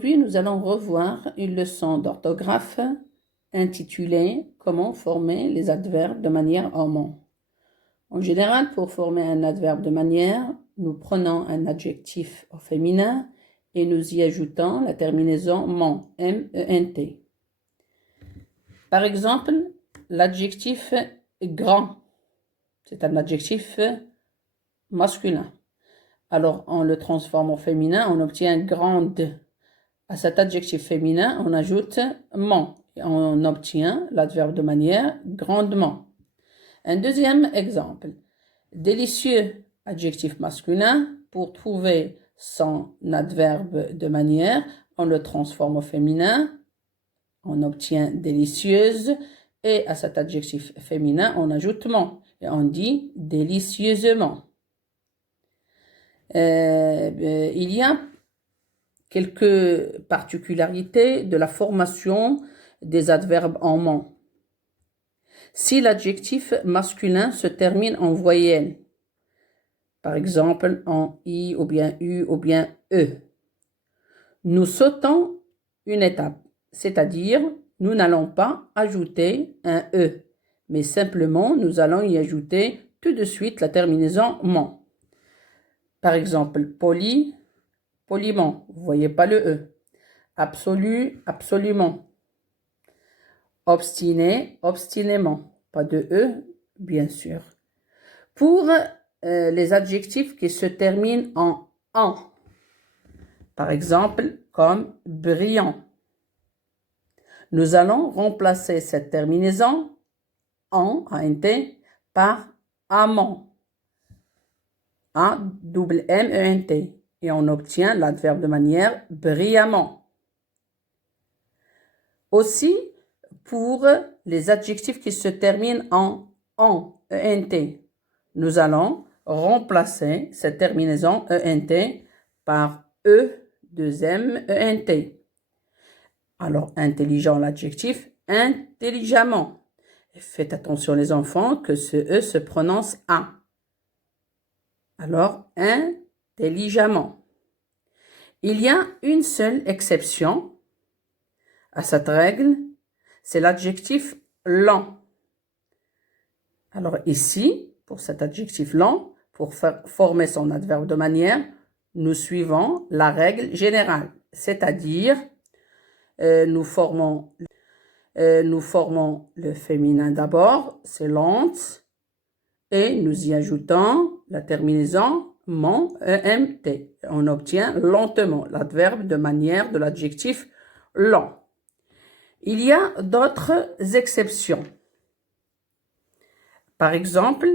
Aujourd'hui, nous allons revoir une leçon d'orthographe intitulée « Comment former les adverbes de manière aimant ». En général, pour former un adverbe de manière, nous prenons un adjectif au féminin et nous y ajoutons la terminaison ment, M-E-N-T. Par exemple, l'adjectif grand, c'est un adjectif masculin. Alors, on le transforme au féminin, on obtient grande. À cet adjectif féminin, on ajoute ment et on obtient l'adverbe de manière grandement. Un deuxième exemple. Délicieux, adjectif masculin. Pour trouver son adverbe de manière, on le transforme au féminin, on obtient délicieuse et à cet adjectif féminin, on ajoute ment et on dit délicieusement. Il y a quelques particularités de la formation des adverbes en ment. Si l'adjectif masculin se termine en voyelle, par exemple en i ou bien u ou bien e, nous sautons une étape, c'est-à-dire nous n'allons pas ajouter un e, mais simplement nous allons y ajouter tout de suite la terminaison ment. Par exemple, poli, poliment, vous voyez pas le e. Absolu, absolument. Obstiné, obstinément, pas de e, bien sûr. Pour les adjectifs qui se terminent en, par exemple, comme brillant, nous allons remplacer cette terminaison en, ant, par amant. A-M-E-N-T, et on obtient l'adverbe de manière brillamment. Aussi, pour les adjectifs qui se terminent en, E-N-T, nous allons remplacer cette terminaison E-N-T par E-2-M-E-N-T. Alors, intelligent, l'adjectif intelligemment. Faites attention les enfants que ce E se prononce A. Alors, intelligemment. Il y a une seule exception à cette règle, c'est l'adjectif lent. Alors ici, pour cet adjectif lent, pour former son adverbe de manière, nous suivons la règle générale, c'est-à-dire nous formons le féminin d'abord, c'est lente, et nous y ajoutons la terminaison ment, E-M-T. On obtient lentement l'adverbe de manière de l'adjectif lent. Il y a d'autres exceptions. Par exemple,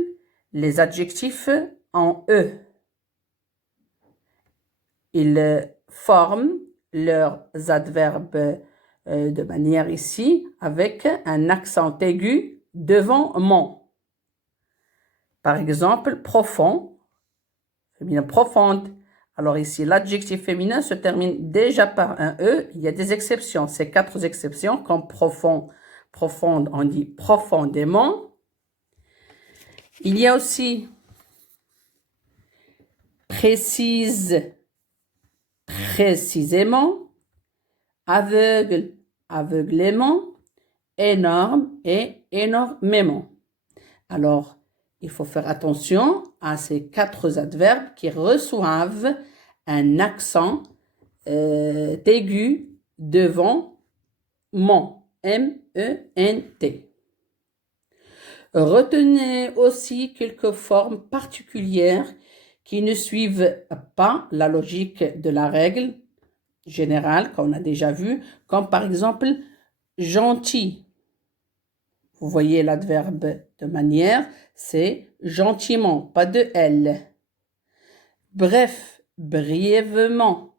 les adjectifs en E. Ils forment leurs adverbes de manière ici avec un accent aigu devant ment. Par exemple, profond, féminin profonde. Alors ici, l'adjectif féminin se termine déjà par un E. Il y a des exceptions. Ces 4 exceptions, comme profond, profonde, on dit profondément. Il y a aussi précise, précisément, aveugle, aveuglément, énorme et énormément. Alors, il faut faire attention à ces 4 adverbes qui reçoivent un accent aigu devant ment, M-E-N-T. Retenez aussi quelques formes particulières qui ne suivent pas la logique de la règle générale qu'on a déjà vue, comme par exemple gentil. Vous voyez l'adverbe de manière, c'est gentiment, pas de L. Bref, brièvement.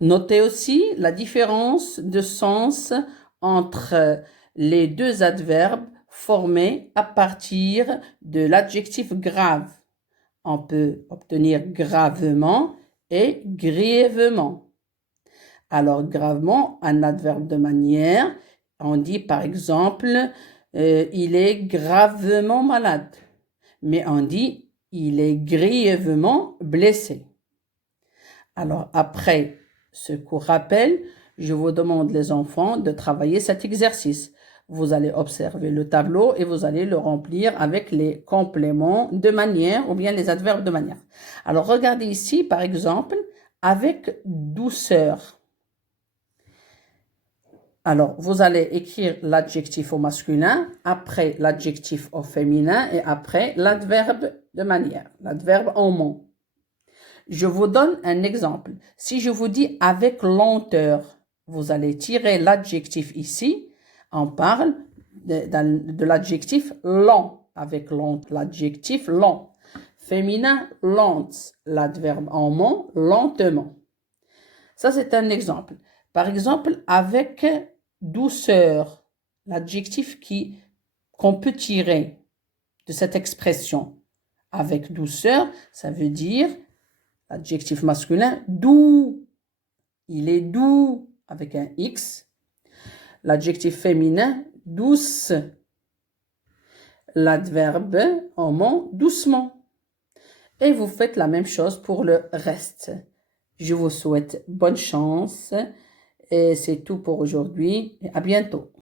Notez aussi la différence de sens entre les 2 adverbes formés à partir de l'adjectif grave. On peut obtenir gravement et grièvement. Alors, gravement, un adverbe de manière, on dit par exemple, il est gravement malade. Mais on dit, il est grièvement blessé. Alors, après ce court rappel, je vous demande, les enfants, de travailler cet exercice. Vous allez observer le tableau et vous allez le remplir avec les compléments de manière ou bien les adverbes de manière. Alors, regardez ici, par exemple, avec douceur. Alors, vous allez écrire l'adjectif au masculin, après l'adjectif au féminin et après l'adverbe de manière, l'adverbe en mot. Je vous donne un exemple. Si je vous dis avec lenteur, vous allez tirer l'adjectif ici. On parle de l'adjectif lent, avec l'adjectif lent. Féminin, lente, l'adverbe en mot, lentement. Ça, c'est un exemple. Par exemple, avec douceur, l'adjectif qu'on peut tirer de cette expression. Avec douceur, ça veut dire l'adjectif masculin, doux. Il est doux, avec un X. L'adjectif féminin, douce. L'adverbe en mot, doucement. Et vous faites la même chose pour le reste. Je vous souhaite bonne chance. Et c'est tout pour aujourd'hui. Et à bientôt.